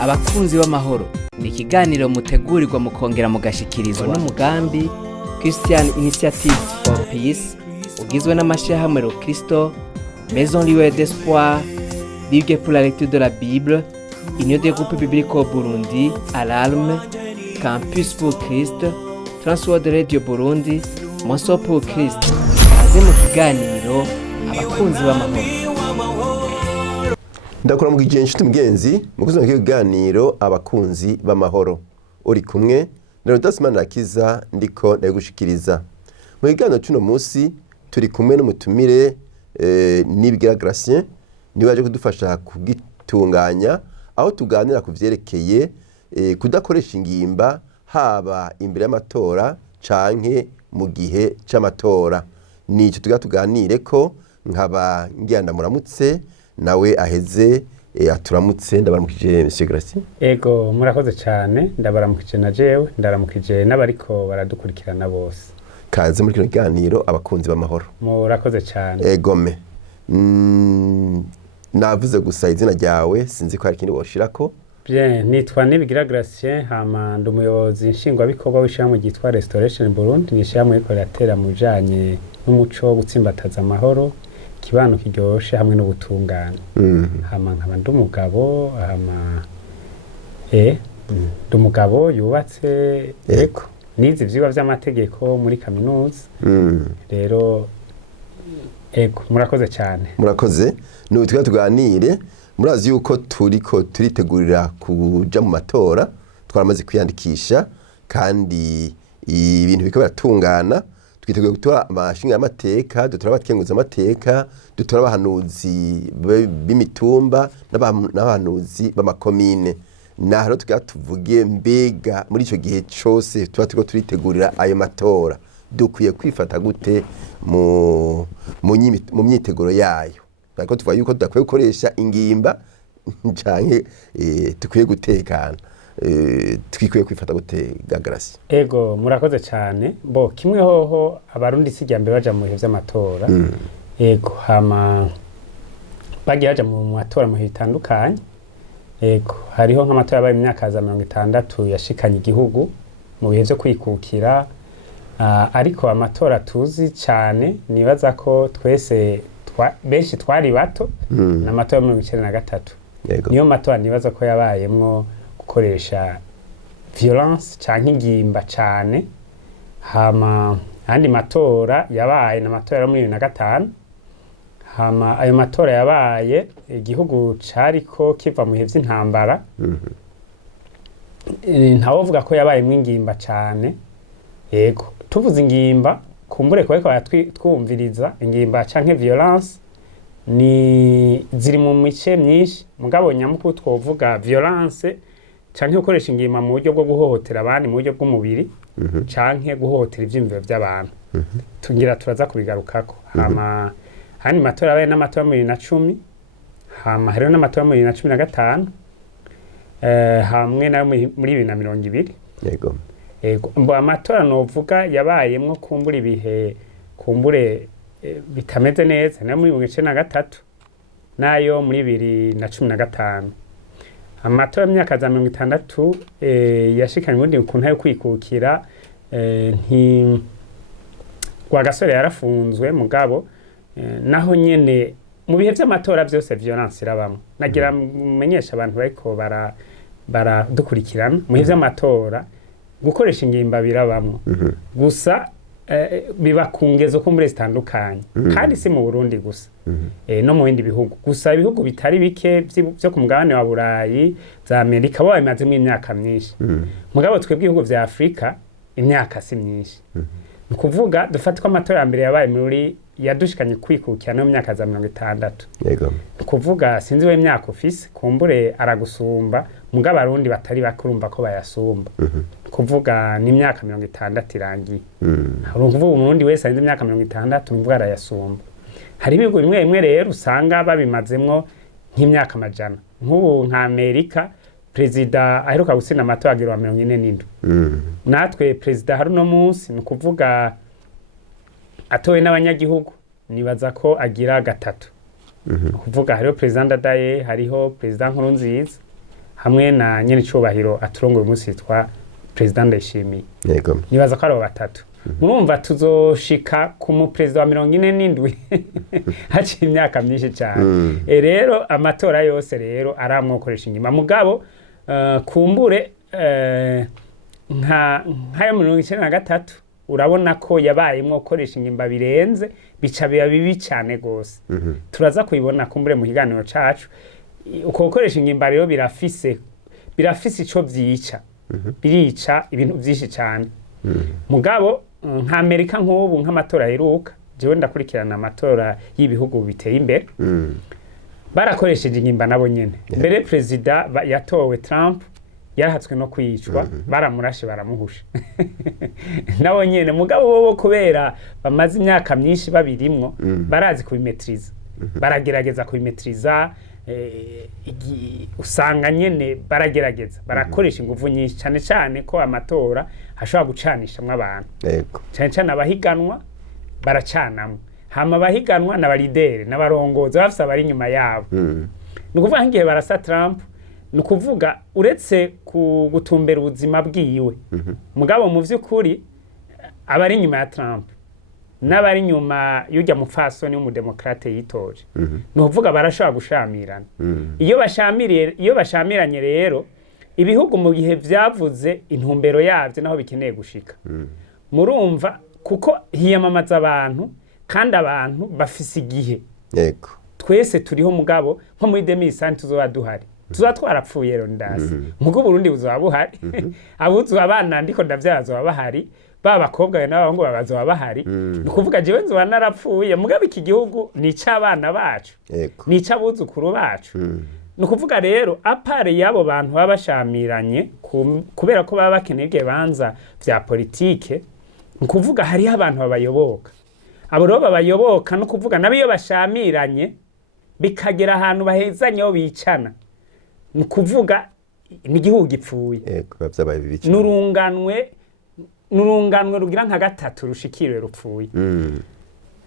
abakunzi b'amahoro ni ikiganiro mutegurirwa mukongera mugashikirizwa n'umugambi Christian Initiative for Peace ugizwe n'amashirahamwe Kristo, Maison Lieu d'Espoir, Ligue pour la lecture de la Bible, Union des groupes bibliques au Burundi, Alarme, Campus pour Christ, Transworld Radio Burundi, Monso pour Christ. Aze mu kiganiro abakunzi b'amahoro. Ndakora mu gihe nshuti mugenzi mukuzo mu kiganiro abakunzi b'amahoro. Uri kumwe na Rodasimana Akiza ndiko ndagushikiriza. Mu kiganiro cy'uno munsi turi kumwe n'umutumire Nibigira Gracien niwe aje kudufasha kugitunganya aho tuganira ku vyerekeye kudakoresha ingimba haba imbere y'amatora canke mu gihe c'amatora. Nico tuganire ko nkaba ngenda muramutse nawe aheze aturamutse ndabaramukije Monsieur Gracien. Ego murakoze cyane ndabaramukije na jewe ndaramukije n'abariko baradukurikirana bose. Kaze muri kino kiganiro abakunzi b'amahoro. Murakoze cyane. Egome. Navuze gusa izina ryawe sinzi ko hari ikindi woshirako. Bien, nitwa Nibigira Gracien hama ndumuyobozi nshingwabikorwa w'ishyirahamwe ryitwa Restoration Burundi n'ishyirahamwe riko riratera mu bijanye n'umuco wo gutsimbataza amahoro kibano kiryoshe hamwe n'ubutungane. Hama nkaba ndumugabo ndumugabo yubatse eko nize ivyigwa vy'amategeko muri kaminuza. Rero ego murakoze cyane. Murakoze. N'ubutwa tuganire murazi yuko turiko turitegurira kuja mu matora twaramaze kwiyandikisha kandi ibintu biko biratungana twiteguye gutora amashinga y'amateka dutora abakenguza amateka dutora abahanuzi b'imitumba n'abahanuzi b'amakomine naharo tuvuge mbega muri ico gihe cyose tuba turiko turitegurira ayo matora dukwiye kwifata gute mu myiteguro yayo ariko tuvuga yuko tudakwiye gukoresha ingimba canke tukwiye gutekana twikwiye kwifata gute Gracien. Ego murakoze cyane bo kimwe hoho abarundi sijyambe baja mu bihe vy'amatora. Ego hama bagiye baja mu matora mu hitandukanye. Ego hariho nk'amatora yabaye imyaka za 60 yashikanye igihugu mu bihe vyo kwikukira. Ariko amatora tuzi cyane nibaza ko twese benshi twari bato n'amatora 1993. Niyo matora nibaza ko yabayemwo gukoresha violence canke ingimba cyane. Hama andi matora yabaye n'amatora muri 2005. Hama ayo matora yabaye igihugu cariko kiva mu bihe vy'intambara. Ntawovuga ko yabaye mwingimba cyane. Yego tuvuze ingimba kumbure ko twumviriza ingimba canke violence ni ziri mu mice myinshi mugabo nyamukuru twovuga violence canke ukoresha ingimba mu buryo bwo guhohotera abandi mu buryo bw'umubiri canke guhohotera ivyimviro by'abantu. Tungira turaza kubigarukako. Hama hani matora yabaye n'amatora muri 2010 hama hariho n'amatora muri 2015 hamwe na muri 2020. Yego. Ego mbo amatora novuga yabayemwo kumbura ibihe kumbure bitameze neza na muri 2013 nayo muri 2015. Amatora y'imyaka za 60 yashikanye ubundi ukuntu yo kwikukira kwa gasore yarafunzwe mugabo naho nyene mu bihe by'amatora byose violence irabamo. Nagira menyesha abantu bariko baradukurikirana mu bihe by'amatora gukoresha ingimba birabamo. Gusa biba kungezo ko muri zitandukanye kandi si mu Burundi gusa no mu bindi bihugu gusa ibihugu bitari bike byo ku mugabane wa Burayi za Amerika bo bimaze mu imyaka myinshi. Mugabo twebwe ibihugu vya Afrika imyaka si myinshi. Nukuvuga dufatwa amatora ya mbere yabaye muri yadushikanye kwikukira no myaka za 60. Yego. Kuvuga sinzi we imyaka ufise kumbure aragusumba mugabo abarundi batari bakurumva ko bayasumba. Kuvuga ni imyaka 60 irangiye. Urumva umurundi wese ari imyaka 60 umvuga arayasumba. Hari ibihugu bimwe bimwe rero usanga babimazemwo nk'imyaka amajana. Nk'ubu nka Amerika Prezida aheruka gusina amatora agirwa 47. Natwe prezida hari no munsi nukuvuga atowe n'abanyagihugu nibaza ko agira gatatu. Kuvuga hariho prezida Ndadaye hariho prezida Nkurunziza hamwe na nyene icubahiro aturongoye umunsi yitwa President Ndayishimiye. Yego. Nibaza ko ari batatu. Murumva tuzoshika ku mu president wa 47 haciye imyaka myinshi cyane. Rero amatora yose rero aramwokoresha inyuma mugabo kumbure nka 1993 urabona ko yabayemwo koresha inyimba birenze bica bibi cyane gose. Turaza kuyibona kumbure mu higaniro cacu uko gukoresha inyimba rero birafise ico vyica. Birica ibintu byinshi cyane. Mugabo nka Amerika nk'ubu nk'amatora heruka jewe ndakurikirana amatora y'ibihugu biteye imbere. Barakoresheje inyimba nabo nyene. Mbere president yatowe Trump yarahatswe no kwicwa baramurashe baramuhusha. Nabo nyene mugabo bobo kubera bamaze imyaka myinshi babirimwo barazi kubimetriza. Baragerageza kubimetriza usanga nyene baragerageza barakoresha ingufu nyinshi cyane cyane ko amatora ashobora gucanishamwe abantu. Yego. Cyane cyane abahiganwa baracanamwe. Hama abahiganwa n'abalidere n'abarongozi bafise abari inyuma yabo. Nukuvuga ngiye barasa Trump nukuvuga uretse gutumbera ubuzima bwiwe. Mugabo mu vy'ukuri abari inyuma ya Trump n'abari inyuma y'ujya mupfasoni w'umudemokrate yitoje. Nukuvuga barashobora gushamirana. Iyo bashamiranye rero ibihugu mu gihe vyavuze intumbero yavyo naho bikeneye gushika. Murumva kuko hiyamamaza abantu kandi abantu bafise igihe. Yego. Twese turiho mugabo nko muri 2030 tuzoba duhari. Tuzoba twarapfuye rero ndasi. Mugo Burundi buzoba buhari. Abuzu abana ndiko ndavyazo bahari. Bakobwa n'abahungu babazoba bahari. Nukuvuga jewe nzoba narapfuye mugabo iki gihugu ni cy'abana bacu. Ni cy'abuzukuru bacu. Nukuvuga rero apare yabo bantu babashamiranye kubera ko baba bakeneye banza vya politike. Nukuvuga hari abantu babayoboka. Abo rero babayoboka no kuvuga nabiyo bashamiranye bikagera ahantu bahezanyeho bicana. Nukuvuga ni gihugu gipfuye. Yego bavyabaye bibi cyane. Nurunganwe rugira nka gatatu rushikiriwe rupfuye.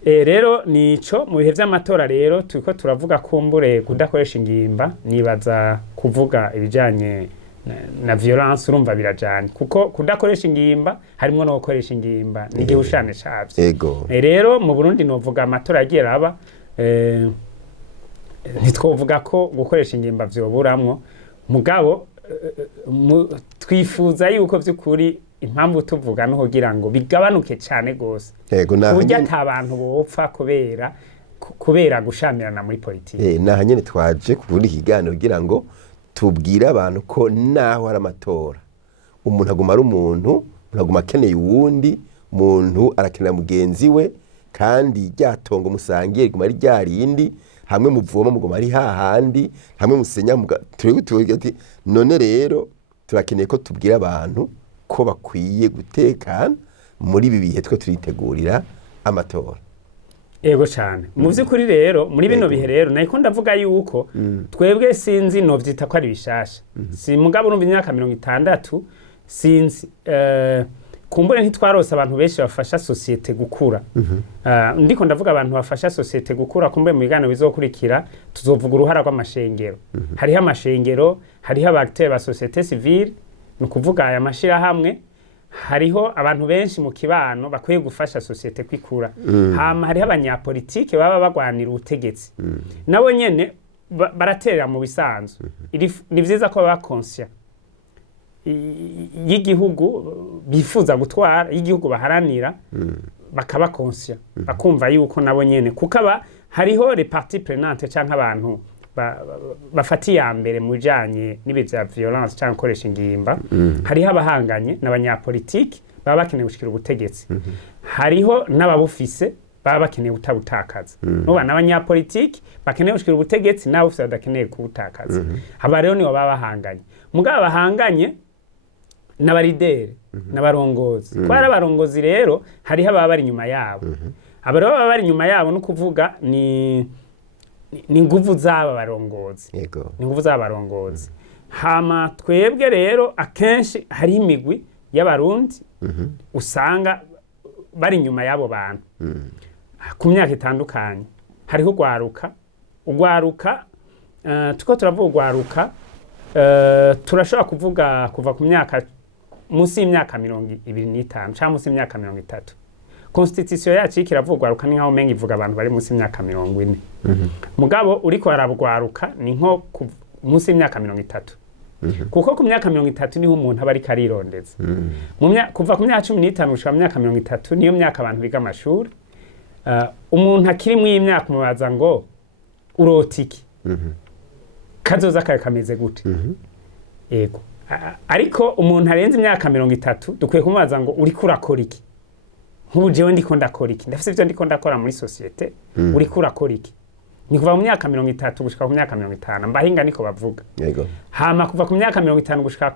Rero nico mu bihe vy'amatora rero turiko turavuga kumbure kudakoresha ingimba nibaza kuvuga ibijanye na violence urumva birajanye kuko kudakoresha ingimba harimo no gukoresha ingimba ni gihushane cavyo. Yego. Rero mu Burundi novuga amatora agiye raba ntitwovuga ko gukoresha ingimba vyoburamwo mugabo twifuza yuko vy'ukuri impamvu tuvuga no kugira ngo bigabanuke cyane gose. Yego burya atabantu bopfa kubera gushamirana muri politiki. Naha nyene twaje kuvuga ikiganiro kugira ngo tubwire abantu ko naho ari amatora umuntu aguma ari umuntu aguma akeneye uwundi muntu arakenera mugenzi we kandi ryatongo musangiye riguma ari ryarindi hamwe muvoma muguma ari hahandi hamwe musenya turi ati none rero turakeneye ko tubwira abantu ko bakwiye gutekana muri ibi bihe twe turitegurira amatora. Ego cyane mu vy'ukuri rero muri bino bihe rero nayiko ndavuga yuko twebwe sinzi no vyita ko ari bishasha. Si mugabo urumva imyaka 60 sinzi kumbure ntitwarose abantu benshi bafasha societe gukura. Ndiko ndavuga abantu bafasha societe gukura kumbure mu biganiro bizokurikira tuzovuga uruhara rw'amashengero. Hariho amashengero, hariho abacteurs ba societe civile nukuvuga aya mashira hamwe hariho abantu benshi mu kibano bakwiye gufasha societe kwikura. Hama hariho abanyapolitike baba bagwanira ubutegetsi. Nabo nyene baraterera mu bisanzwe. Ni vyiza ko baba conscient y'igihugu bifuza gutwara y'igihugu baharanira bakaba conscient bakumva yuko nabo nyene kukaba hariho les parties prenantes canke abantu bafatiye mbere mu bijanye n'ibi vya violence cyangwa koresha ingimba. Hariho abahanganye n'abanyapolitiki baba bakeneye gushikira ubutegetsi. Hariho n'ababufise baba bakeneye kutabutakaza. Nuba n'abanyapolitiki bakeneye gushikira ubutegetsi nawe ufise badakeneye kubutakaza. Aba rero nibo baba bahanganye. Mugabo bahanganye n'abaridere n'abarongozi. Kwa abarongozi rero hariho ababa bari nyuma yabo. Aba rero baba bari nyuma yabo no kuvuga ni nguvu z'aba barongozi. Yego. Ni nguvu z'aba barongozi. Hama twebwe rero akenshi hari imigwi y'abarundi usanga bari nyuma yabo bantu. Ku myaka itandukanye hariho ugwaruka tuko turavuga ugwaruka turashobora kuvuga kuva ku myaka munsi y'imyaka 25 cyangwa munsi y'imyaka 30. Constitution yacu ikiravugwa ruka ni nkaho menga ivuga abantu bari munsi y'imyaka 40. Mugabo uriko arabwaruka ni nko munsi y'imyaka 30. Kuko ku myaka 30 niho umuntu aba ari karirondeza. Kuva ku myaka 15 gushika mu myaka 30 niyo myaka abantu biga amashuri. Umuntu akiri mu y'imyaka umubaza ngo urotiki. Kazoza kawe kameze gute? Yego. Ariko umuntu arenze imyaka 30 dukwiye kumubaza ngo uri kurakora iki? Nk'ubu jewe ndiko ndakora iki? Ndafise ivyo ndiko ndakora muri societe, uri kurakora iki? Ni kuva mu myaka 30 gushika ku myaka 50 mbahinga niko bavuga. Yego. Hama kuva ku myaka 50 gushika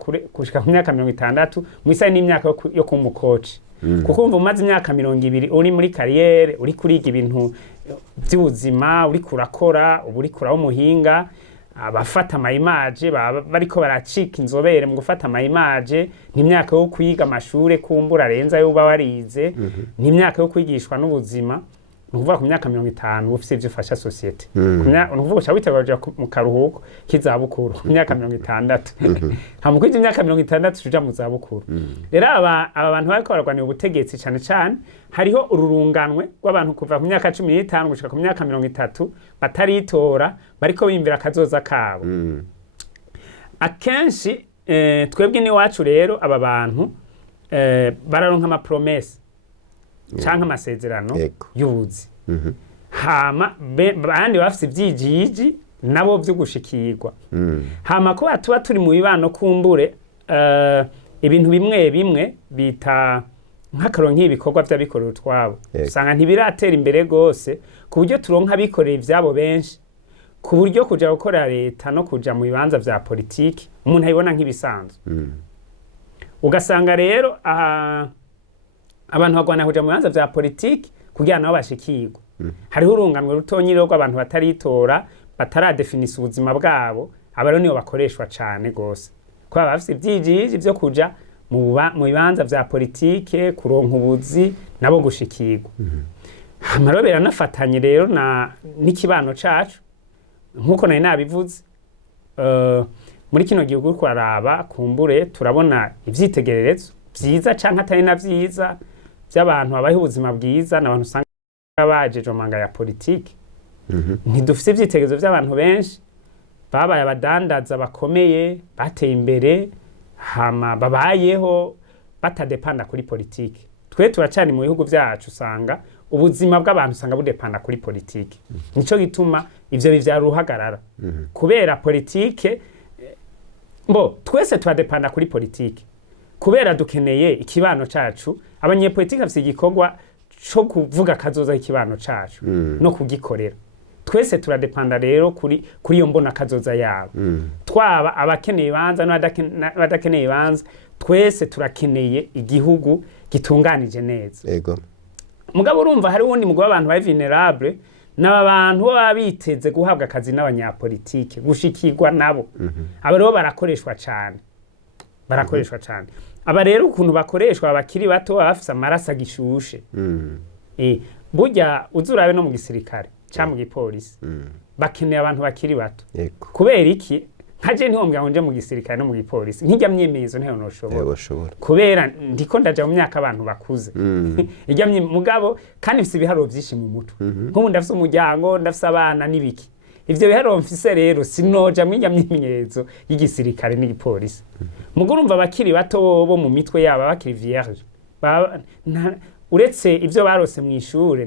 ku myaka 60 mwisa n'imyaka yo kumukoci. Kuko umva umaze imyaka 20 uri muri kariyere, uri kuriga ibintu by'ubuzima, uri kurakora, uri kuraho umuhinga, abafata ama image bariko baracika inzobere mu gufata ama image, n'imyaka yo kwiga amashure kumbura arenza yo bawarize, n'imyaka yo kwigishwa n'ubuzima. Nukuvuga ku myaka 50 ufise ivyo ufasha societe. Nukuvuga cha witegereje mu karuhuko kizabukuru ku myaka 60. Hamwe kwije imyaka 60 tuja mu zabukuru. Rero aba bantu bariko baragwanira ubutegetsi cyane cyane hariho ururunganwe rw'abantu kuva ku myaka 15 gushika ku myaka 30 bataritora bariko bimvira kazoza kabo. Akenshi twebwe ni wacu rero aba bantu bararonka ama promesse canke amasezerano y'ubuzi. Hama bandi bafise ivyijiji nabo vyo gushikirwa. Hama ko tuba turi mu bibano kumbure ibintu bimwe bita nk'akaronka ibikorwa by'abikorera utwabo. Usanga ntibiratera imbere gose ku buryo turonka abikorera ivyabo benshi, ku buryo kuja gukora leta no kuja mu bibanza vya politiki umuntu ayibona nk'ibisanzwe. Ugasanga rero abantu bagwana kuja mu bibanza vya politiki kugira nabo bashikirwa. Hariho urunganwe rutonyiro rw'abantu bataritora bataradefinisa ubuzima bwabo, abaro niyo bakoreshwa cyane gose. Kuba bafise ivyijiji vyo kuja mu bibanza vya politike, kuronka ubuzi nabo gushikirwa. Amarobera nafatanye rero n'ikibano cacu nkuko nari nabivuze. Muri kino gihugu kwaraba kumbure turabona ivyitegererezo vyiza canke atari na vyiza by'abantu abaho ubuzima bwiza n'abantu usanga bajeje manga ya politiki. Ntidufise ivyitegerezo by'abantu benshi babaye abadandaza bakomeye bateye imbere hama babayeho batadepanda kuri politiki. Twe turacani mu bihugu byacu usanga ubuzima bw'abantu usanga budepanda kuri politiki. Nico gituma ivyo bivyaruhagarara kubera politike twese turadepanda kuri politiki. Kubera dukeneye ikibano cacu, abanyepolitiki bafise igikorwa cyo kuvuga kazoza ikibano cacu no kugikorera. Twese turadepanda rero kuri iyo mbona kazoza yabo. Twaba abakeneye ibanza n'abadakeneye ibanza, twese turakeneye igihugu gitunganije neza. Yego. Mugabo urumva hari wundi mugabo abantu bari vulnerable n'abantu baba biteze guhabwa akazi n'abanyapolitiki gushikirwa nabo. Aba rero barakoreshwa cyane. Aba rero ukuntu bakoreshwa abakiri bato bafise amaraso agishushe. Burya uzurabe no mu gisirikare cyangwa mu gipolisi. Bakeneye abantu bakiri bato. Kubera iki? Nkaje ntiho mbwa nje mu gisirikare no mu gipolisi. Nkijya myemezo ntayo noshobora. Kubera ndiko ndaja mu myaka abantu bakuze. Ijya mugabo kandi mfise ibiharo byinshi mu mutwe. Nk'ubu ndafise umuryango, ndafise abana nibiki. Ivyo biharo mfise rero sinoja mwija myimenyerezo y'igisirikare n'igipolisi. Mugurumva bakiri bato bo mu mitwe yaba bakiri vierge. Uretse ivyo barose mu ishure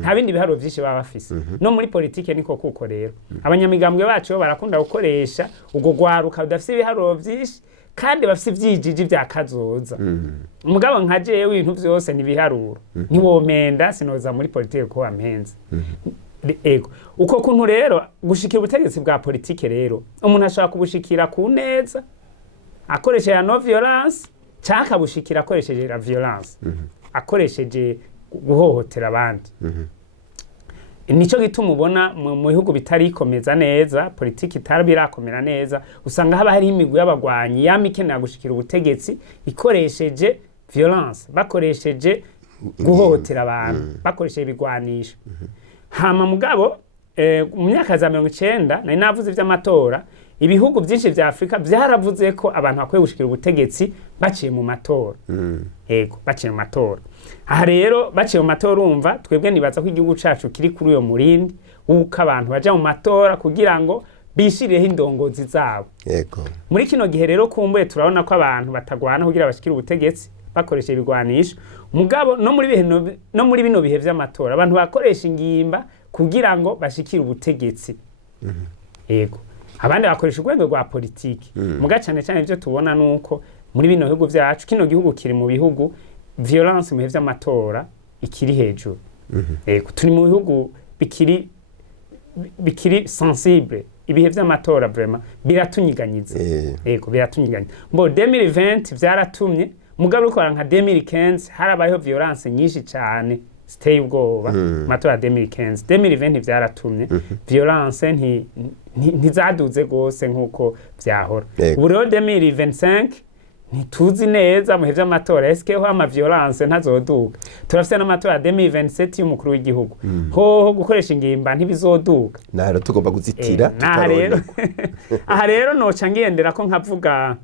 nta bindi biharo vyinshi baba bafise. No muri politike niko kuko rero. Abanyamigambwe bacu barakunda gukoresha ugo gwaruka udafise ibiharo vyinshi kandi bafise ivyijiji vya kazoza. Mugabo nkajewe ibintu vyose ni biharuro. Ntiwomenda sinoza muri politike ko wampenze. Ego. Uko kuntu rero gushikira ubutegetsi bwa politike rero umuntu ashaka kubushikira ku neza akoresheje no violence cyangwa bushikira akoresheje la violence. Akoresheje guhohotera abandi. Nico gituma ubona mu bihugu bitari komeza neza, politiki itarabirakomera neza, usanga haba hari imigwi y'abagwanyi yamikenera gushikira ubutegetsi ikoresheje violence, bakoresheje guhohotera abantu, bakoresheje ibigwanisho. Hama mugabo mu myaka za 90 nari navuze ivy'amatora ibihugu byinshi vya Afrika byaravuze ko abantu bakwiye gushikira ubutegetsi baciye mu matora. Yego, baciye mu matora. Aha rero baciye mu matora urumva twebwe nibaza ko igihugu cacu kiri kuri uyo murindi uko abantu baja mu matora kugira ngo bishirireho indongozi zabo. Yego. Muri kino gihe rero kumbuye turabona ko abantu batagwana kugira bashikire ubutegetsi bakoresha ibigwanisho. Mugabo no muri bino bihe vy'amatora abantu bakoresha ingimba kugira ngo bashikire ubutegetsi. Yego. Abandi bakoresha urwego rwa politiki. Muga cyane cyane ivyo tubona nuko muri bino bihugu vyacu kino gihugu kiri mu bihugu violence mu bihe vy'amatora ikiri hejuru. Yego, turi mu bihugu bikiri sensible. Ibihe vy'amatora vraiment biratunyiganyiza. Yego, biratunyiganyiza. Mbo 2020 vyaratumye mugabo uko nka 2015 harabayeho violence nyinshi cyane stay ubwoba matora 2020 vyaratumye violence ntizaduze gose nkuko vyahora. Ubu rero 2025 ntituzi neza mu vy'amatora eske ho ama violence ntazoduga. Turafite n'amatora 2027 y'umukuru w'igihugu. Ho gukoresha ingimba ntibizoduga. Nahero tugomba kuzitira tutarona. Aha rero noca ngendera ko nkavuga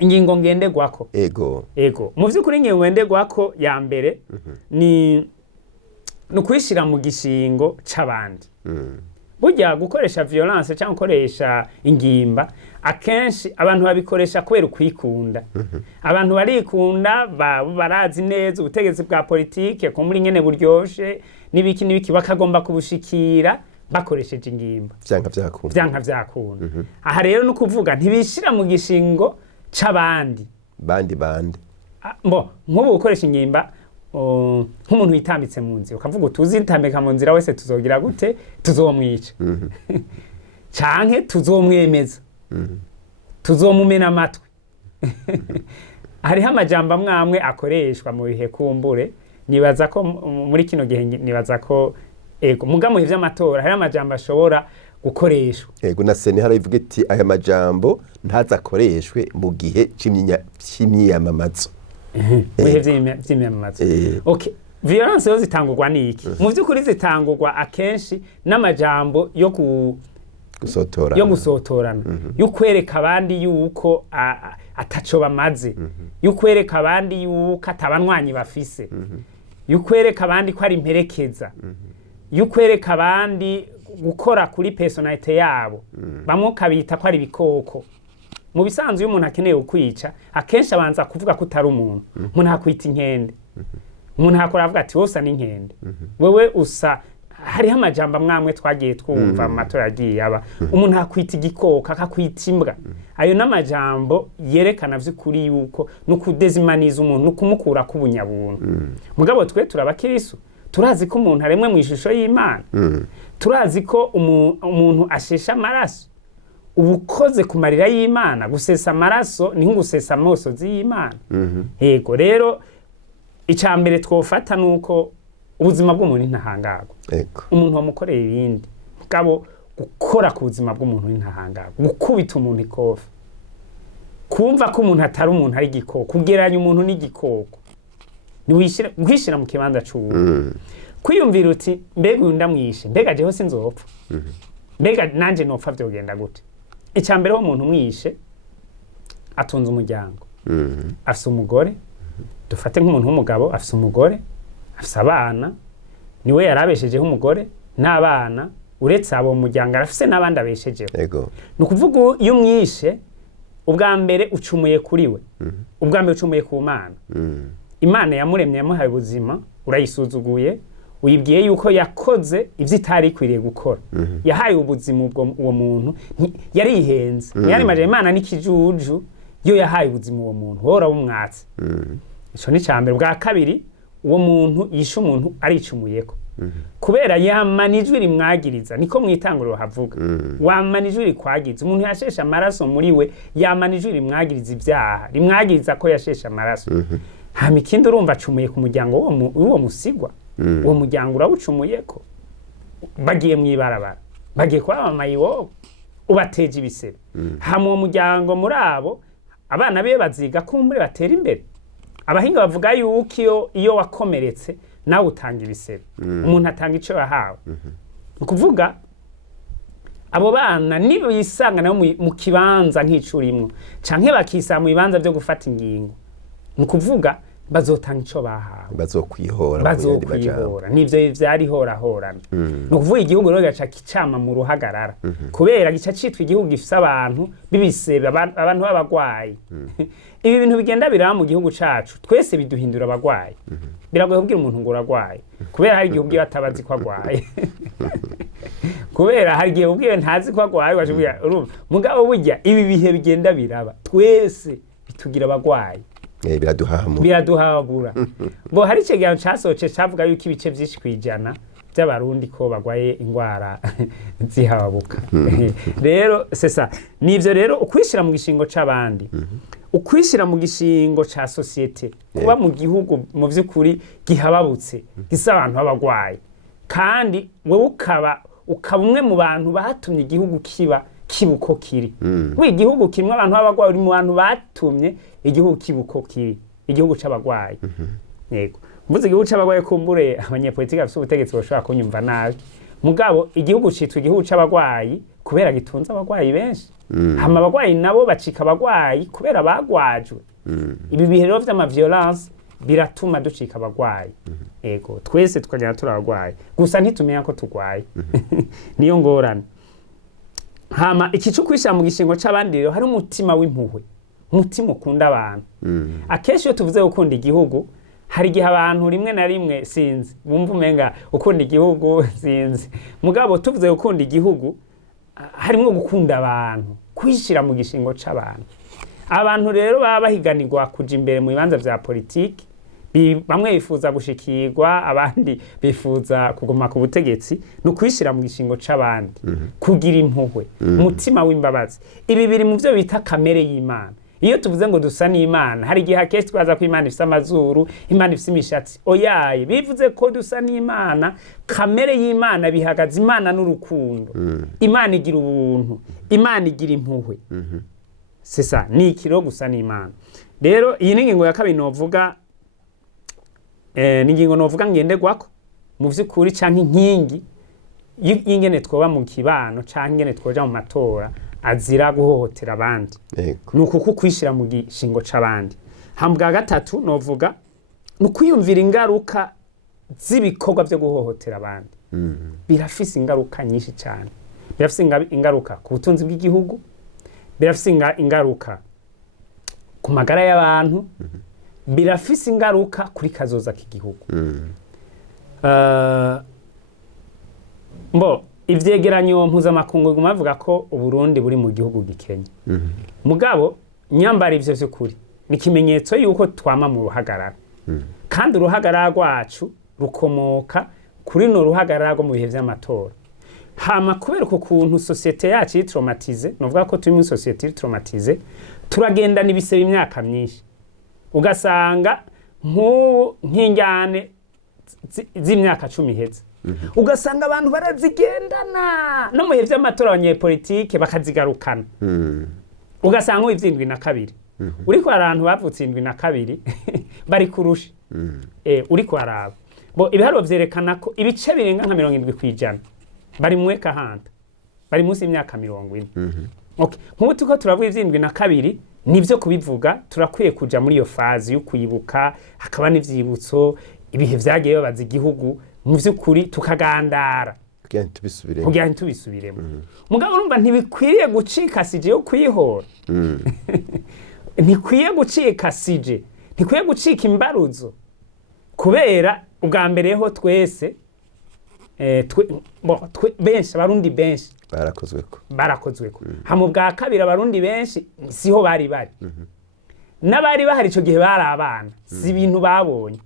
ingingo ngendegwako. Ego. Mu vy'ukuri ingingo ngendegwako ya mbere ni kwishira mu gishingo c'abandi. Burya gukoresha violence cyangwa gukoresha ingimba akenshi abantu babikoresha kubera ukwikunda. Abantu barikunda barazi neza ubutegetsi bwa politike ko muri nyene buryoshe nibiki bakagomba kubushikira bakoresheje ingimba. Vyanka vyakunda. Aha rero no kuvuga ntibishira mu gishingo c'abandi. Bandi. Nk'ubu gukoresha ingimba nk'umuntu yitambitse mu nzira ukavuga utuzitambika mu nzira wese tuzogira gute tuzomwica. Canke tuzomwemeza. Tuzomumena amatwi. Hariho amajambo amwe akoreshwa mu bihe kumbure nibaza ko muri kino gihe nibaza ko ego muga mu vy'amatora hari amajambo ashobora gukoreshwa. Ego na sene haravuga iti aya majambo ntazakoreshwe mu gihe c'imyiyamamazo. Bihe vy'imyiyamamazo. Okay. Violence yo zitangurwa niki? Mu vy'ukuri zitangurwa akenshi n'amajambo yo gusotorana. Yo kwereka abandi yuko ataco bamaze. Yo kwereka abandi yuko atabanwanyi bafise. Yo kwereka abandi ko ari imperekeza. Yo kwereka abandi gukora kuri personalite yabo. Bamwe kabita ko ari bikoko. Mu bisanzwe umuntu akeneye ukwica akenshi abanza kuvuga ko utari umuntu. Umuntu akwita inkende. Umuntu akora avuga ati wosa n'inkende. Wewe usa hariho amajambo amwe twagiye twumva amatora yagiye aba. Umuntu akwita igikoko akakwita imbwa. Ayo n'amajambo yerekana vy'ukuri yuko no kudezimaniza umuntu no kumukura ku bunyabuntu. Mugabo twe turabakirisu. Turazi ko umuntu aremwe mu ishusho y'Imana. Turazi ko umuntu ashesha amaraso. Ubukoze ku marira y'Imana gusesa amaraso ni ngusesa amosozi y'Imana. Yego rero icambere twofata nuko ubuzima bw'umuntu ntahangagwa. Umuntu wamukoreye ibindi mugabo gukora ku buzima bw'umuntu ntahangagwa. Gukubita umuntu ikofi. Kumva ko umuntu atari umuntu ari igikoko. Kugeranya umuntu n'igikoko. Ni wishira mu kibanza c'uwo. Kwiyumvira uti mbega uyu ndamwishe mbega jeho sinzopfa. Mbega nanje nopfa vyogenda gute. Icambere ho umuntu mwishe atunze umuryango. Afise umugore. Dufate nk'umuntu w'umugabo afise umugore, afise abana, niwe yarabeshejeho umugore n'abana uretse abo muryango arafise n'abandi abeshejeho. Nukuvuga iyo mwishe ubwa mbere ucumuye kuri we. Ubwa mbere ucumuye ku Mana. Imana yamuremye yamuhaye ubuzima urayisuzuguye uyibwiye yuko yakoze ivyo itari ikwiriye gukora. Yahaye ubuzima uwo muntu yarihenze. Yari maje Imana n'ikijuju yo yahaye ubuzima uwo muntu hora bumwatse. Ico ni cambere. Bwa kabiri uwo muntu yishe umuntu aricumuyeko. Kubera yamanijwe rimwagiriza niko mwitanguriro havuga. Wamanijwe rikwagiza umuntu yashesha amaraso muri we yamanijwe rimwagiriza ibyaha rimwagiriza ko yashesha amaraso. Hama ikindi urumva acumuye ku muryango w'uwo musigwa. Uwo muryango urawucumuyeko. Bagiye mwibarabara. Bagiye kwa mamayiwo ubateje ibisebe. Hama uwo muryango muri abo abana be baziga kumbure batera imbere. Abahinga bavuga yuko iyo wakomeretse nawe utanga ibisebe. Umuntu atanga ico yahawe. Ukuvuga abo bana nibo yisanga nabo mu kibanza nk'icurimwo canke bakisanga mu bibanza byo gufata ingingo ni kuvuga bazotanga ico bahawe bazokwihora nivyo vyari horahorana ni ukuvuga igihugu rero gaca kicama mu ruhagarara kubera gica citwa igihugu gifise abantu bibisebe abantu b'abagwayi ibi bintu bigenda biraba mu gihugu cacu twese biduhindura abagwayi biragoye kubwira umuntu ngo uragwaye kubera hari igihugu iyo atabazi ko agwaye kubera hari igihe ubwiye ntazi ko agwaye washobora urumva mugabo burya ibi bihe bigenda biraba twese bitugira abagwayi biraduhabura bo hari icegeranyo casohoce cavuga yuko ibice vyinshi kwijana by'abarundi ko bagwaye ingwara zihabuka rero sesa nivyo rero ukwishira mu gishingo c'abandi ukwishira mu gishingo ca societe kuba mu gihugu mu vy'ukuri gihababutse gisa abantu b'abagwaye kandi wewe ukaba umwe mu bantu batumye igihugu kibuko kiri igihugu kimwe abantu b'abagwaye uri mu bantu batumye igihugu kibuko kiri igihugu c'abagwaye yego mvuze igihugu c'abagwaye kumbure abanyepolitiki bafite ubutegetsi bashobora kunyumva nabi mugabo igihugu citwa igihugu c'abagwayi kubera gitunze abagwayi benshi hama abagwayi nabo bacika abagwayi kubera bagwajwe ibi bihe rero vy'ama violence biratuma ducika abagwayi yego twese tukagenda turi abagwayi gusa ntitumenya ko tugwaye niyo ngorane hama ikicu kwishira mu gishingo c'abandi rero hari umutima w'impuhwe umutima ukunda abantu akenshi iyo tuvuze gukunda igihugu hari igihe abantu rimwe na rimwe sinzi bumva umenga ukunda igihugu sinzi mugabo tuvuze gukunda igihugu harimo gukunda abantu kwishira mu gishingo c'abantu abantu rero baba bahiganirwa kuja imbere mu bibanza vya politiki bamwe bifuza gushikirwa abandi bifuza kuguma ku butegetsi no kwishira mu gishingo c'abandi kugira impuhwe umutima w'imbabazi ibi biri mu byo bita kamere y'Imana iyo tuvuze ngo dusa n'Imana hari igihe akesi twaza ko Imana ifise amazuru Imana ifise imishatsi oyaye bivuze ko dusa n'Imana kamere y'Imana bihagaze Imana n'urukundo Imana igira ubuntu Imana igira impuhwe sesa ni ikiro gusa n'Imana rero iyi ni ingingo ya kabiri novuga n'ingingo novuga ngendegwako mu vy'ukuri canke inkingi y'ingene twoba mu kibano canke ingene twoja mu matora azira guhohotera abandi nuko kwishira mu gishingo c'abandi hambwa gatatu novuga nukwiyumvira ingaruka z'ibikorwa byo guhohotera abandi birafise ingaruka nyinshi cyane birafise ingaruka ku butunzi bw'igihugu birafise ingaruka ku magara y'abantu birafise ingaruka kuri kazoza k'igihugu ivyegeranyo mpuzamakungu bavuga ko Uburundi buri mu gihugu gikenye mugabo nyambara ivyo vy'ukuri ni kimenyetso yuko twama mu ruhagarara kandi uruhagarara rwacu rukomoka kuri no ruhagarara rwo mu bihe vy'amatora hama kubera ko kuntu societe yacu yitraumatize novuga ko turi mu societe yitraumatize turagenda nibisebe imyaka myinshi ugasanga nk'injyane z'imyaka 10 heze ugasanga abantu barazigendana no mu bihe vy'amatora abanyepolitike bakazigarukana ugasanga ivy'indwi na kabiri uriko abantu bavutse indwi na kabiri bari kurusha uriko araba ibiharuro vyerekana ko ibice birenga nka 70% bari mu kahanta bari munsi y'imyaka 40 okay nk'ubu tuko turavuga ivy'indwi na kabiri nivyo kubivuga turakwiye kuja muri iyo fazi yo kuyibuka hakaba n'ivyibutso ibihe vyagiye babaza igihugu mu vy'ukuri tukagandara kugira ntubisubiremo mugabo urumva ntibikwiye gucika sije yo kwihora ntikwiye gucika sije ntikwiye gucika imbaruzo kubera ubwa mbere ho twese benshi abarundi benshi barakozweko hama ubwa kabiri abarundi benshi siho bari n'abari bahari ico gihe bari abana si ibintu babonye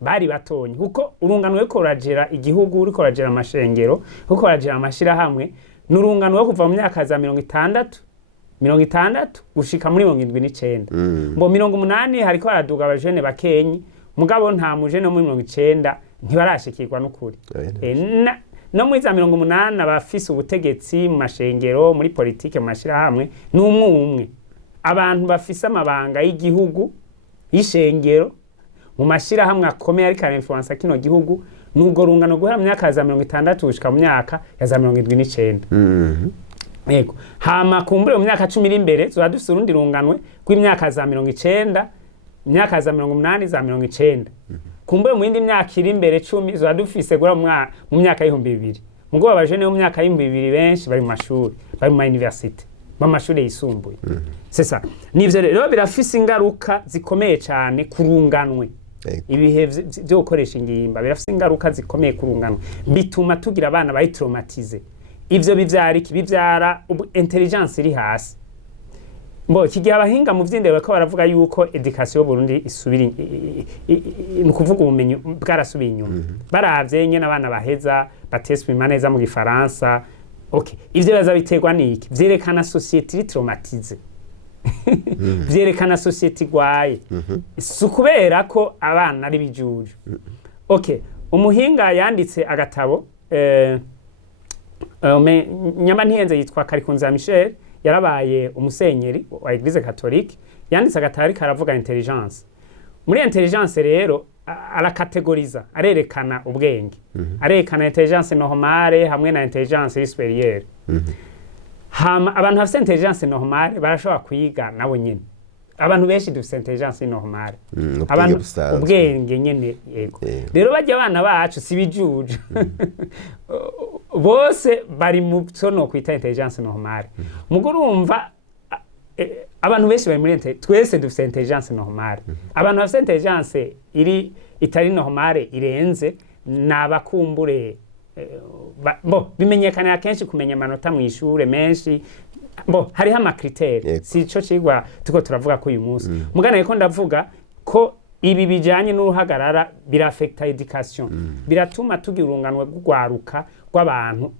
bari batonye kuko urungano rwo koragera igihugu uri koragera amashengero rwo koragera amashira hamwe n'urungano rwo kuva mu myaka za 60 gushika muri 79 ngo 80 hariko haraduga abajene bakenyi mugabo nta mujene wo muri 90 ntibarashikirwa n'ukuri no muri za 80 abafise ubutegetsi mu mashengero muri politike mu mashira hamwe n'umwe abantu bafise amabanga y'igihugu y'ishengero mu mashira hamwe akomeye ariko influence kino gihugu n'ubwo rungano guhera mu myaka ya za 60 gushika mu myaka ya za 79. Yego hama kumbure mu myaka 10 iri imbere zoba dufise urundi runganwe rw'imyaka za 90, imyaka za 80 za 90. Kumbure mu yindi myaka iri imbere 10 zoba dufise gura mu myaka y'2000. Mugo abajene mu myaka y'2000 benshi bari mu mashuri, bari mu university, mu mashuri yisumbuye. C'est ça. Nivyo rero birafise ingaruka zikomeye cyane kurunganwe. Ibihe byo gukoresha ingimba birafise ingaruka zikomeye kurunganwe. Bituma tugira abana bayitraumatize. Ivyo bivyara intelligence iri hasi. Mbo kigihe abahinga mu vy'indero ko baravuga yuko education Burundi isubira nukuvuga ubumenyi bwarasubiye inyuma. Baravye nyene abana baheza bateswima neza mu gifaransa. Okay, ivyo baza biterwa niki? Vyerekana society iri traumatize. Vyerekana society gwaye. Sukubera ko abana ari bijuju. Okay, umuhinga yanditse agatabo nyama ntiyenze yitwa Karikunza Michel, yarabaye umusenyeri wa Eglise Catholique, yanditse agatari karavuga intelligence. Muri intelligence rero arakategoriza, arerekana ubwenge. Arerekana intelligence normale hamwe na intelligence supérieure. Hama abantu bafite intelligence normale barashobora kwiga nabo nyene. Abantu benshi dufite intelligence normale. Abantu ubwenge nyene yego. Rero bajya abana bacu sibijuju. Bose bari mu sono kwita intelligence normale. Mugurumva abantu benshi bari muri twese dufite intelligence normale. Abantu bafite intelligence itari normale irenze nabakumbure bimenyekana kenshi kumenya amanota mu ishure menshi. Hariho amakriteri sico cigwa tuko turavuga ko uyu munsi. Mugana yeko ndavuga ko ibi bijanye n'uruhagarara birafecta education. Biratuma tugira urunganwe rw'ugwaruka rw'abantu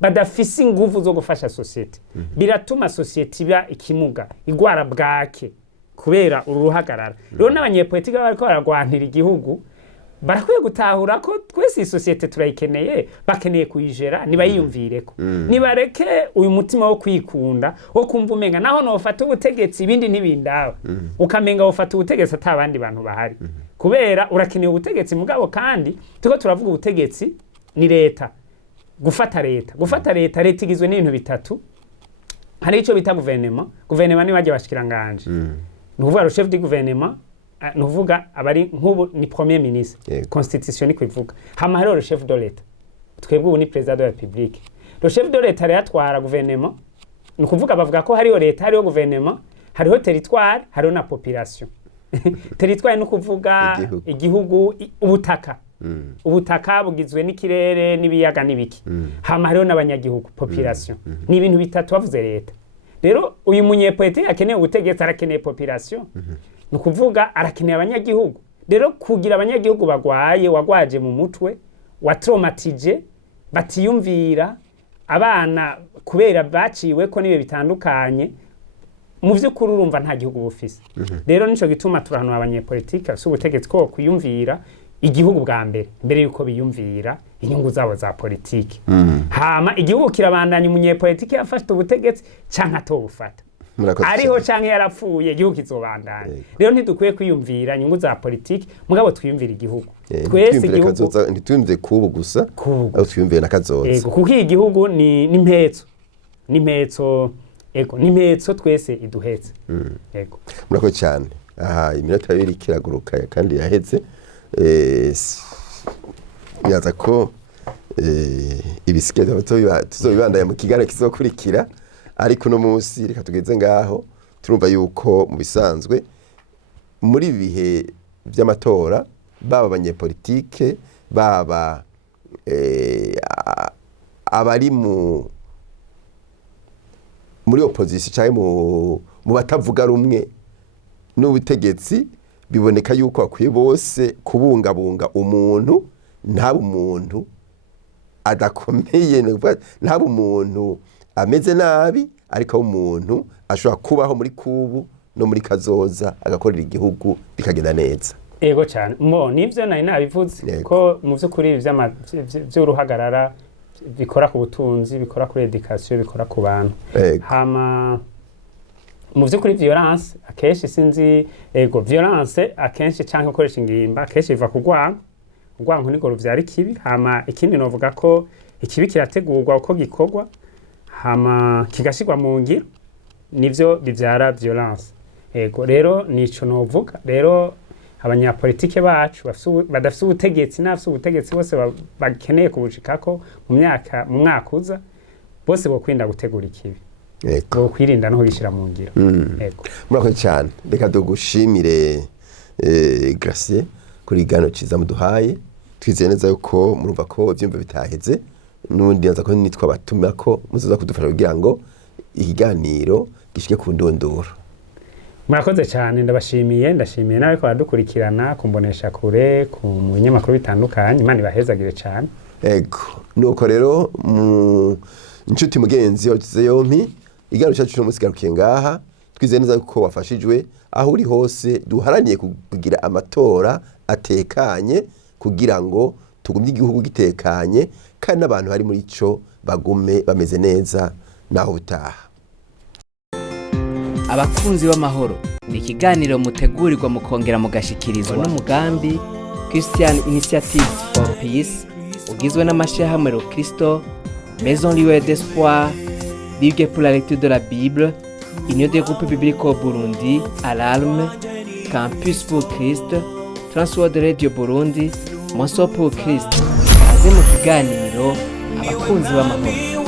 badafise inguvu zo gufasha society. Biratuma society iba ikimuga, igwara bwake kubera uruhagarara. Rero n'abanyepolitike bariko baragwanira igihugu barakwiye gutahura ko twese societe turayikeneye, bakeneye kuyijera, nibayiyumvireko. Nibareke uyu mutima wo kwikunda, wo kumva umenga naho nofata ubutegetsi ibindi ntibindaba. Ukamenga wofata ubutegetsi atabandi bantu bahari. Kubera urakeneye ubutegetsi mugabo kandi tuko turavuga ubutegetsi ni leta. Gufata leta igizwe n'ibintu bitatu. Hari ico bita gouvernement. Gouvernement ni baje bashikiranganje. Nuvuga le chef du gouvernement, nuvuga abari nk'ubu ni premier ministre. Constitution ni kwivuga. Hama hariho le chef de l'État. Twebwe ubu ni président de la République. Le chef de l'État yatwara gouvernement. Nukuvuga bavuga ko hariho leta, hariho gouvernement, hariho territoire, hariho na population. Territoire ni kuvuga igihugu, ubutaka. Ubutaka bugizwe n'ikirere n'ibiyaga n'ibiki. Hama hariho n'abanyagihugu, population. Ni ibintu bitatu bavuze leta. Rero uyu munyepolitike akeneye ubutegetsi, arakeneye population. Nukuvuga arakeneye abanyagihugu. Rero kugira abanyagihugu bagwaye, wagwaje mu mutwe, watraumatije, batiyumvira, abana kubera baciwe ko nibe bitandukanye, mu vy'ukuri urumva nta gihugu bufise. Rero nico gituma turahanura abanyepolitike s'ubutegetsi ko kuyumvira igihugu bwa mbere yuko biyumvira inyungu zabo za politike. Hama igihugu kirabandanya umunyepolitike yafashe ubutegetsi canke atobufata. Ariho canke yarapfuye igihugu kizobandanya. Rero ntidukwiye kwiyumvira inyungu za politike mugabo twiyumvira igihugu. Twese igihugu ntitwumve kubu gusa, aho twiyumvira nakazoza. Ego kuko igihugu ni impetso. Ni impetso, ego ni impetso twese iduhetse. Ego. Murako cyane. Aha iminota 2 kiraguruka kandi yaheze. Yaza ko ibisigaye tuzobibandanya mu kigare kizokurikira, ariko no munsi reka tugeze ngaho turumva yuko mu bisanzwe muri bihe by'amatora baba abanyepolitike baba abari muri opposition cyangwa mu batavuga rumwe n'ubutegetsi, biboneka yuko akwiye bose kubungabunga umuntu, nta umuntu adakomeye, nta umuntu ameze nabi, ariko umuntu ashobora kubaho muri kubu no muri kazoza agakorera igihugu bikagenda neza. Ego cyane. Nivyo nari nabivuze ko mu vy'ukuri vy'uruhagarara bikora ku butunzi, bikora kuri education, bikora ku bantu. Hama mu vy'ukuri violence akenshi sinzi violence akenshi canke ukoresha ingimba akenshi biva kugwana. urwanko niko ruvyara ikibi. Hama ikindi novuga ko ikibi kirategurwa uko gikorwa hama kigashirwa mu ngiro, nivyo bivyara violence. Ego rero nico novuga. Rero abanyapolitike bacu badafise ubutegetsi n'abafise ubutegetsi bose bakeneye kubushikako mu mwaka uza, bose bokwirinda gutegura ikibi, bokwirinda no kugishira mu ngiro. Ego murakoze cyane, reka tugushimire Gracie kuri gano ciza muduhaye. Twizeye neza yuko murumva ko ivyumva bitaheze, n'ubundi nza ko nitwa batuma ko muzoza kudufasha kugira ngo ikiganiro gishike ku ndondoro. Murakoze cyane, ndashimiye nawe ko badukurikirana kumbonesha kure ku binyamakuru bitandukanye. Imana ibahezagire cyane. Ego nuko rero inshuti mugenzi wagize yompi, iganiro cyacu cyo musigarukiye ngaha. Twizeye neza ko wafashijwe aho uri hose. Duharaniye kugira amatora atekanye kugira ngo tugumye igihugu gitekanye kandi n'abantu bari muri ico bagume bameze neza naho butaha. Abakunzi b'amahoro ni ikiganiro mutegurirwa mukongera mugashikirizwa n'umugambi Christian Initiative for Peace ugizwe n'amashyirahamwe Kristo, Maison Lieu d'Espoir, Ligue pour la lecture de la Bible, Union des groupes bibliques au Burundi, Alarme, Campus pour Christ, Transworld Radio Burundi, Monso pour Christ. Aze mu kiganiro abakunzi b'amahoro.